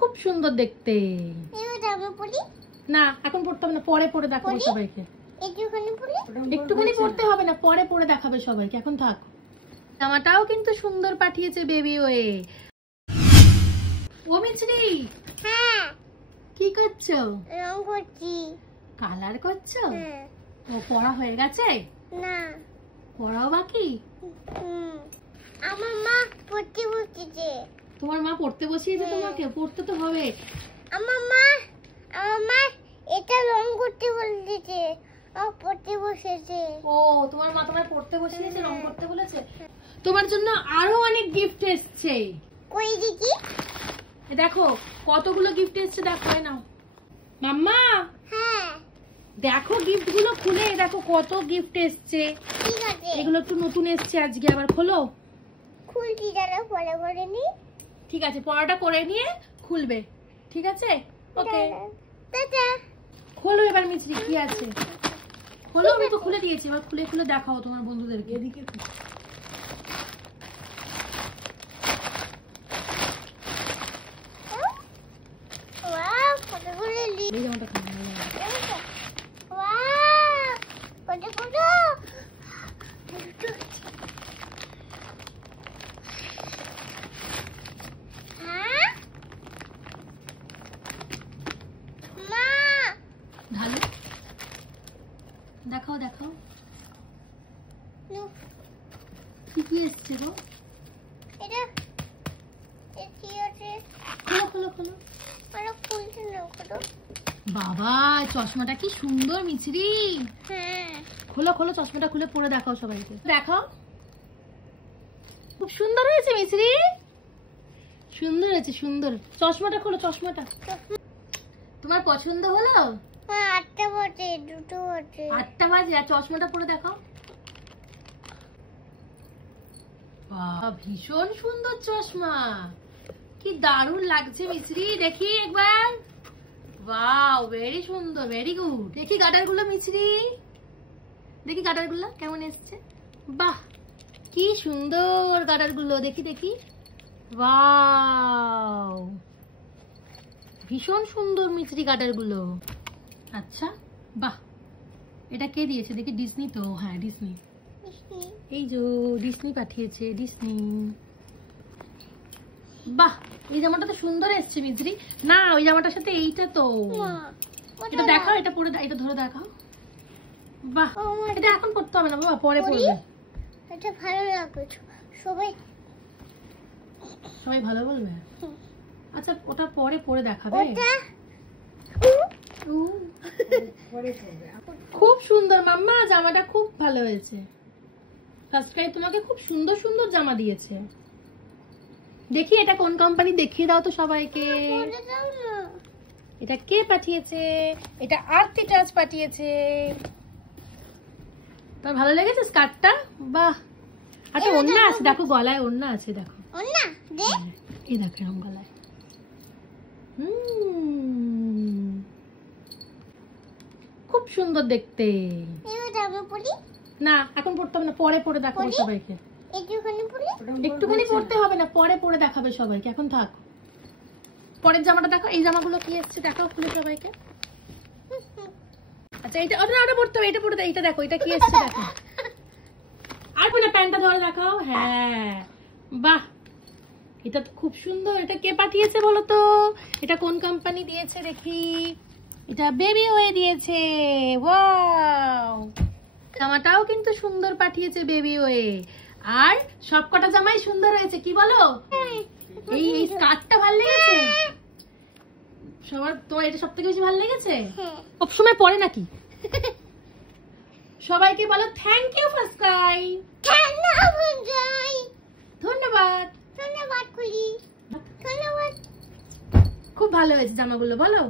খুব সুন্দর দেখতে। না এখন পড়তে হবে না, পরে পরে দেখাবো সবাইকে। একটুখানি পড়তে হবে না, পরে পরে দেখাবে সবাইকে, এখন থাক। জামাটাও কিন্তু সুন্দর পাঠিয়েছে বেবি ওয়ে। ও মিছরি, হ্যাঁ কি করছো? রং করছি। কালার করছো? ও পড়া হয়ে গেছে? না পড়াও বাকি? আমার মা পড়তে বসেছে। তোমার মা পড়তে বসিয়েছে তোমাকে? পড়তে তো হবে। আমার মা এটা রং করতে বলেছে, পড়তে বসেছে। ও তোমার মা তোমায় পড়তে বসিয়েছে, রং করতে বলেছে। তোমার জন্য আরো অনেক গিফট এসছে। কই দেখি? দেখো কতগুলো গিফট এসছে, দেখো নাও মাম্মা। হ্যাঁ দেখো গিফট গুলো খুলে দেখো কত গিফট এসছে। ঠিক আছে, এগুলো একটু নতুন এসছে আজকে, আবার খোলো। খুলছি, দাঁড়া পরে করে নি। ঠিক আছে, পড়াটা করে নিয়ে খুলবে, ঠিক আছে? ওকে টাটা। খোলো এবার মিছরি, কি আছে খোলো। আমি তো খুলে দিয়েছি, এবার খুলে খুলে দেখাও তোমার বন্ধুদেরকে। এদিকে ওয়াও, কত করে লি। এই জামাটা খুলে ওয়াও, কত কত। হ্যাঁ মা, ঢালো, দেখাও দেখাও কি কি এসছে গো। এটা কি আছে? খোলো খোলো খোলো। আরে খুলতে না কত। বাবা চশমাটা কি সুন্দর মিছরি। হ্যাঁ খোলো খোলো, চশমাটা খুলে পরে দেখাও সবাইকে, দেখাও। খুব সুন্দর হয়েছে মিছরি, সুন্দর হয়েছে সুন্দর। চশমাটা খোলো, চশমাটা তোমার পছন্দ হলো? মা, 8টা বাজে, 2টো বাজে। 8টা বাজে, আর চশমাটা পরে দেখাও। বাহ ভীষণ সুন্দর চশমা, কি দারুণ লাগছে মিছরি। দেখি একবার, ওয়াও ভেরি সুন্দর, ভেরি গুড। দেখি গাটার গুলো মিছরি, দেখি গাটার গুলো কেমন এসছে। বাহ কি সুন্দর গাটার গুলো, দেখি দেখি। ওয়াও ভীষণ সুন্দর মিছরি গাটার গুলো। আচ্ছা বাহ, এটা কে দিয়েছে দেখি? ডিজনি তো, হ্যাঁ ডিজনি। এই যে ডিজনি পাঠিয়েছে, ডিজনি। বাহ এই জামাটা তো সুন্দর এসছে মিছরি। না ওই জামাটার সাথে এইটা তো। এটা দেখাও, এটা পরে, এটা ধরে দেখাও। বাহ এটা এখন পড়তে হবে না বাবা, পরে পড়বে। এটা ভালো লাগবে, সবাই সবাই ভালো বলবে। আচ্ছা ওটা পরে পরে দেখাবে। ওটা খুব সুন্দর মাম্মা, জামাটা খুব ভালো হয়েছে। সাবস্ক্রাইব তোমাকে খুব সুন্দর সুন্দর জামা দিয়েছে। দেখি এটা কোন কোম্পানি, দেখিয়ে দাও তো সবাইকে। এটা কে পাঠিয়েছে? এটা আরতি টাচ পাঠিয়েছে। তোর ভালো লেগেছে স্কার্টটা? বাহ। আচ্ছা ওড়না আছে দেখো, গলায় ওড়না আছে দেখো। ওড়না দে, এই দেখো এরকম গলায়। খুব সুন্দর দেখতে। এটা আমি পড়ি। না এখন পড়তে হবে না, পরে পরে দেখাবো সবাইকে। একটুখানি পড়ি। একটুখানি পড়তে হবে না, পরে পরে দেখাবে সবাইকে, এখন থাক। পরের জামাটা দেখো, এই জামাগুলো কি এসছে দেখাও খুলে সবাইকে। আচ্ছা এটা ওটা পড়তে হবে, এটা পড়ে দাও। এটা দেখো, এটা কি এসছে দেখো। আর কোন প্যান্টটা ধরে দেখাও। হ্যাঁ বাহ এটা তো খুব সুন্দর। এটা কে পাঠিয়েছে বলো তো? এটা কোন কোম্পানি দিয়েছে দেখি? এটা বেবি ওয়ে দিয়েছে। ওয়াও জামাটাও কিন্তু সুন্দর পাঠিয়েছে বেবি ওয়ে। আর সবকটা জামাই সুন্দর হয়েছে, কি বলো? এই স্কার্টটা ভালো লেগেছে সবার? তোমার এটা সবথেকে বেশি ভালো লেগেছে? সবসময় পরে নাকি? সবাইকে বলো থ্যাংক ইউ সাবস্ক্রাইব। ধন্যবাদ। ধন্যবাদ কুলি, ধন্যবাদ। খুব ভালো হয়েছে জামাগুলো, বলো।